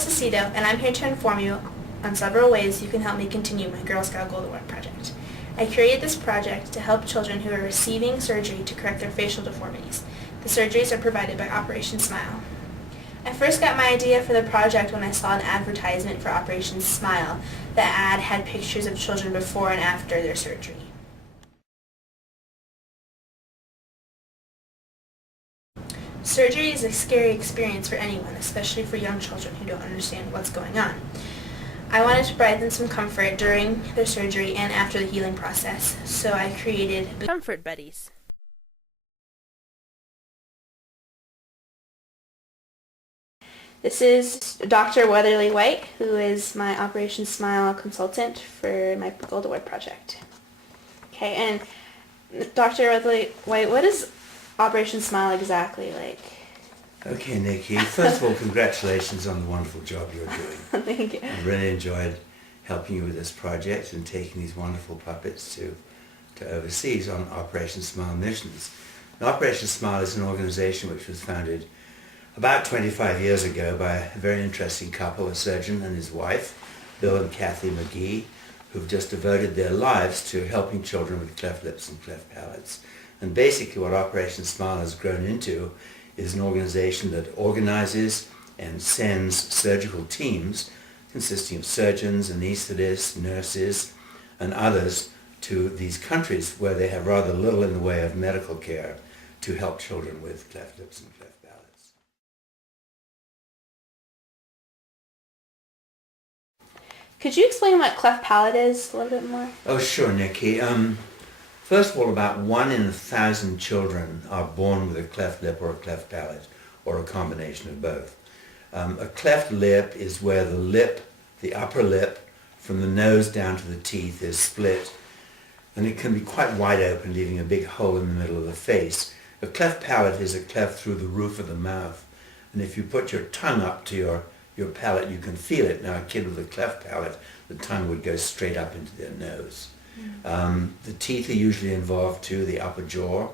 Cecido, and I'm here to inform you on several ways you can help me continue my Girl Scout Gold Award project. I created this project to help children who are receiving surgery to correct their facial deformities. The surgeries are provided by Operation Smile. I first got my idea for the project when I saw an advertisement for Operation Smile. The ad had pictures of children before and after their surgery. Surgery is a scary experience for anyone, especially for young children who don't understand what's going on. I wanted to provide them some comfort during their surgery and after the healing process, so I created Comfort Buddies. This is Dr. Weatherley-White, who is my Operation Smile consultant for my Gold Award project. Okay, and Dr. Weatherley-White, what is Operation Smile exactly like? Okay, Nikki. First of all, congratulations on the wonderful job you're doing. Thank you. I really enjoyed helping you with this project and taking these wonderful puppets to overseas on Operation Smile missions. And Operation Smile is an organization which was founded about 25 years ago by a very interesting couple, a surgeon and his wife, Bill and Kathy McGee, who've just devoted their lives to helping children with cleft lips and cleft palates. And basically what Operation Smile has grown into is an organization that organizes and sends surgical teams consisting of surgeons, anesthetists, nurses, and others to these countries where they have rather little in the way of medical care to help children with cleft lips and cleft palates. Could you explain what cleft palate is a little bit more? Oh, sure, Nikki. First of all, about 1 in 1,000 children are born with a cleft lip or a cleft palate, or a combination of both. A cleft lip is where the lip, the upper lip, from the nose down to the teeth is split, and it can be quite wide open, leaving a big hole in the middle of the face. A cleft palate is a cleft through the roof of the mouth, and if you put your tongue up to your palate, you can feel it. Now, a kid with a cleft palate, the tongue would go straight up into their nose. The teeth are usually involved too, the upper jaw.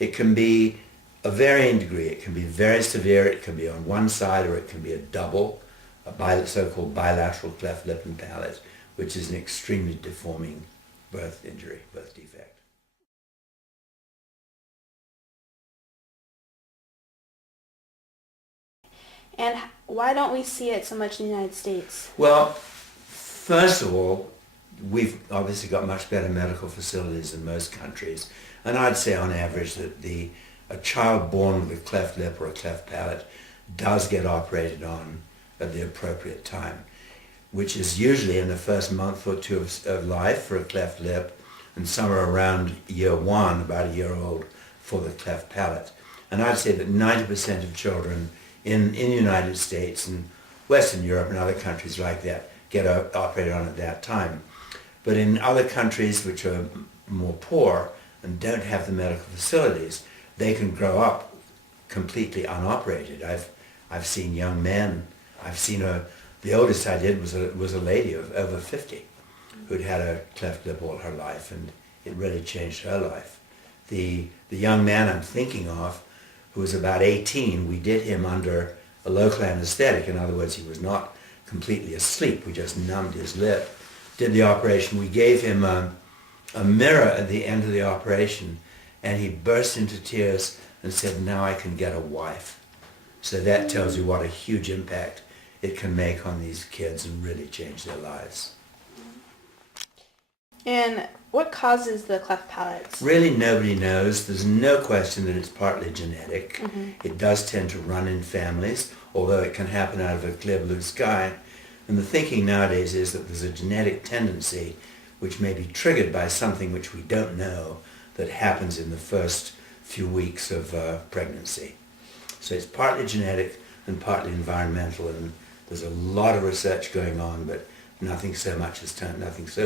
It can be a varying degree. It can be very severe, it can be on one side, or it can be a double, a so-called bilateral cleft lip and palate, which is an extremely deforming birth injury, birth defect. And why don't we see it so much in the United States? Well, first of all, we've obviously got much better medical facilities than most countries, and I'd say on average that a child born with a cleft lip or a cleft palate does get operated on at the appropriate time, which is usually in the first month or two of life for a cleft lip, and somewhere around year 1, about a year old, for the cleft palate. And I'd say that 90% of children in the United States and Western Europe and other countries like that get operated on at that time. But in other countries which are more poor and don't have the medical facilities, they can grow up completely unoperated. I've seen young men. I've seen the oldest I did was a lady of over 50 who'd had a cleft lip all her life, and it really changed her life. The young man I'm thinking of, who was about 18, we did him under a local anesthetic. In other words, he was not completely asleep. We just numbed his lip. Did the operation. We gave him a mirror at the end of the operation, and he burst into tears and said, "Now I can get a wife." So that tells you what a huge impact it can make on these kids and really change their lives. And what causes the cleft palates? Really nobody knows. There's no question that it's partly genetic. It does tend to run in families, although it can happen out of a clear blue sky. And the thinking nowadays is that there's a genetic tendency which may be triggered by something which we don't know that happens in the first few weeks of pregnancy. So it's partly genetic and partly environmental, and there's a lot of research going on, but nothing so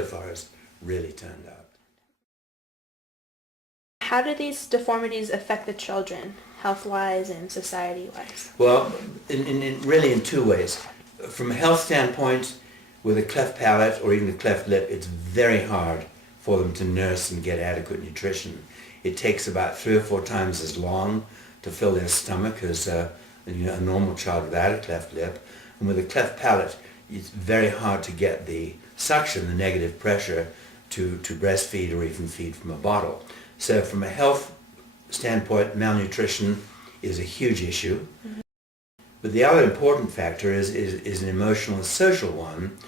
far has really turned out. How do these deformities affect the children, health-wise and society-wise? Well, really in two ways. From a health standpoint, with a cleft palate or even a cleft lip, it's very hard for them to nurse and get adequate nutrition. It takes about 3 or 4 times as long to fill their stomach as a normal child without a cleft lip. And with a cleft palate, it's very hard to get the suction, the negative pressure, to breastfeed or even feed from a bottle. So from a health standpoint, malnutrition is a huge issue. Mm-hmm. But the other important factor is an emotional and social one.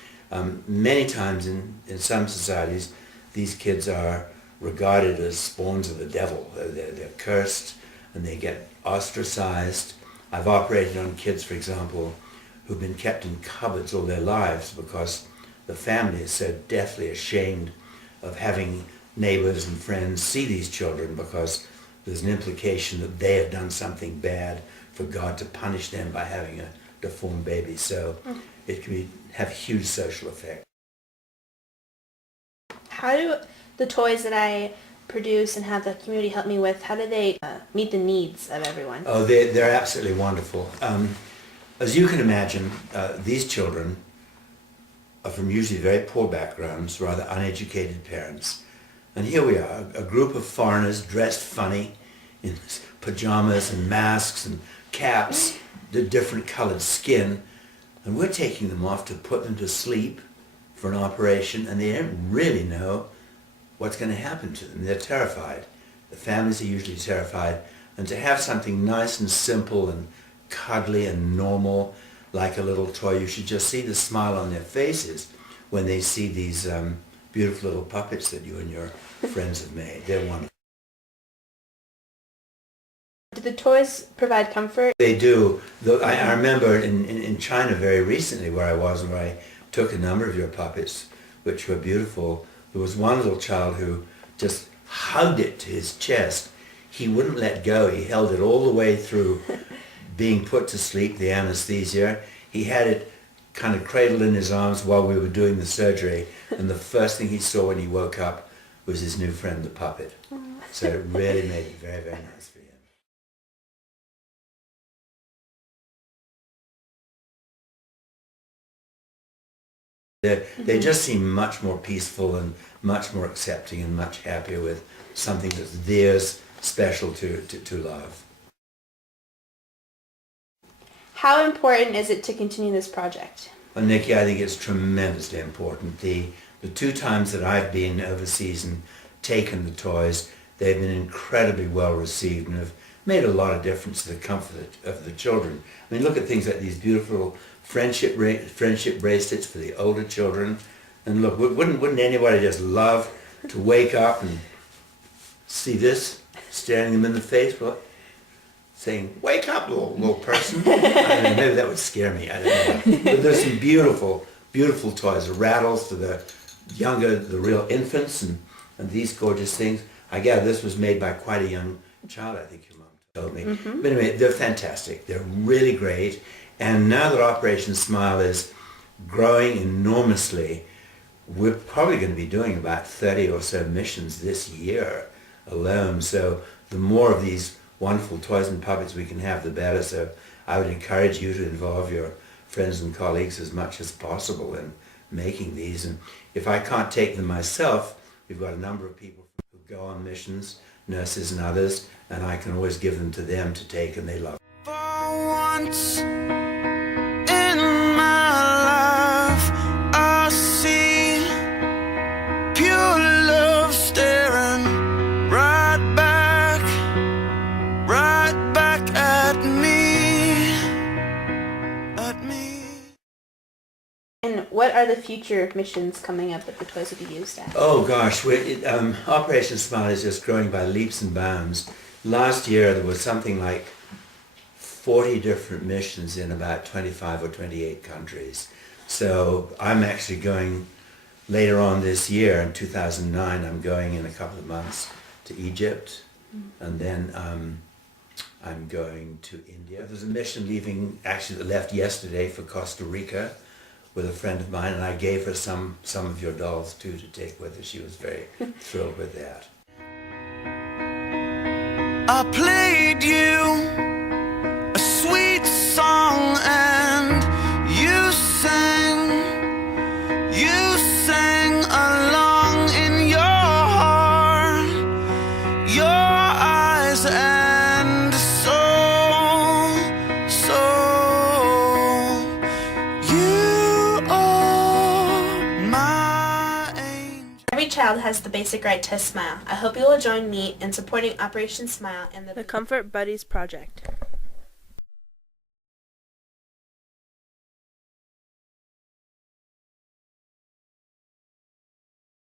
Many times in some societies, these kids are regarded as spawns of the devil. They're cursed and they get ostracized. I've operated on kids, for example, who've been kept in cupboards all their lives because the family is so deathly ashamed of having neighbors and friends see these children, because there's an implication that they have done something bad for God to punish them by having a deformed baby. So it can have huge social effect. How do the toys that I produce and have the community help me with, how do they meet the needs of everyone? Oh, they're absolutely wonderful. As you can imagine, these children are from usually very poor backgrounds, rather uneducated parents. And here we are, a group of foreigners dressed funny in pajamas and masks and caps, the different colored skin, and we're taking them off to put them to sleep for an operation, and they don't really know what's going to happen to them. They're terrified. The families are usually terrified. And to have something nice and simple and cuddly and normal, like a little toy, you should just see the smile on their faces when they see these beautiful little puppets that you and your friends have made. They're wonderful. Do the toys provide comfort? They do. I remember in China very recently where I was, and where I took a number of your puppets, which were beautiful. There was one little child who just hugged it to his chest. He wouldn't let go. He held it all the way through being put to sleep, the anesthesia. He had it kind of cradled in his arms while we were doing the surgery, and the first thing he saw when he woke up was his new friend, the puppet. So it really made it very, very nice for him. They just seem much more peaceful and much more accepting and much happier with something that's theirs, special to love. How important is it to continue this project? Well, Nikki, I think it's tremendously important. The 2 times that I've been overseas and taken the toys, they've been incredibly well received and have made a lot of difference to the comfort of the children. I mean, look at things like these beautiful friendship bracelets for the older children. And look, wouldn't anybody just love to wake up and see this staring them in the face, saying, "Wake up, little person." I don't know, maybe that would scare me. I don't know. But there's some beautiful, beautiful toys. The rattles for the younger, the real infants, and these gorgeous things. I gather this was made by quite a young child, I think your mom told me. Mm-hmm. But anyway, they're fantastic. They're really great. And now that Operation Smile is growing enormously, we're probably going to be doing about 30 or so missions this year alone. So the more of these wonderful toys and puppets we can have, the better. So I would encourage you to involve your friends and colleagues as much as possible in making these. And if I can't take them myself, we've got a number of people who go on missions, nurses and others, and I can always give them to them to take, and they love it. For once in my life, I see pure love staring right back at me, And what are the future missions coming up that the toys will be used at? Oh gosh, Operation Smile is just growing by leaps and bounds. Last year there was something like 40 different missions in about 25 or 28 countries. So I'm actually going later on this year, in 2009, I'm going in a couple of months to Egypt, and then I'm going to India. There's a mission leaving, actually that left yesterday, for Costa Rica with a friend of mine, and I gave her some of your dolls too to take with her. She was very thrilled with that. I played you a sweet song and you sang along in your heart, your eyes and soul. child has the basic right to smile. I hope you will join me in supporting Operation Smile and the Comfort Buddies project.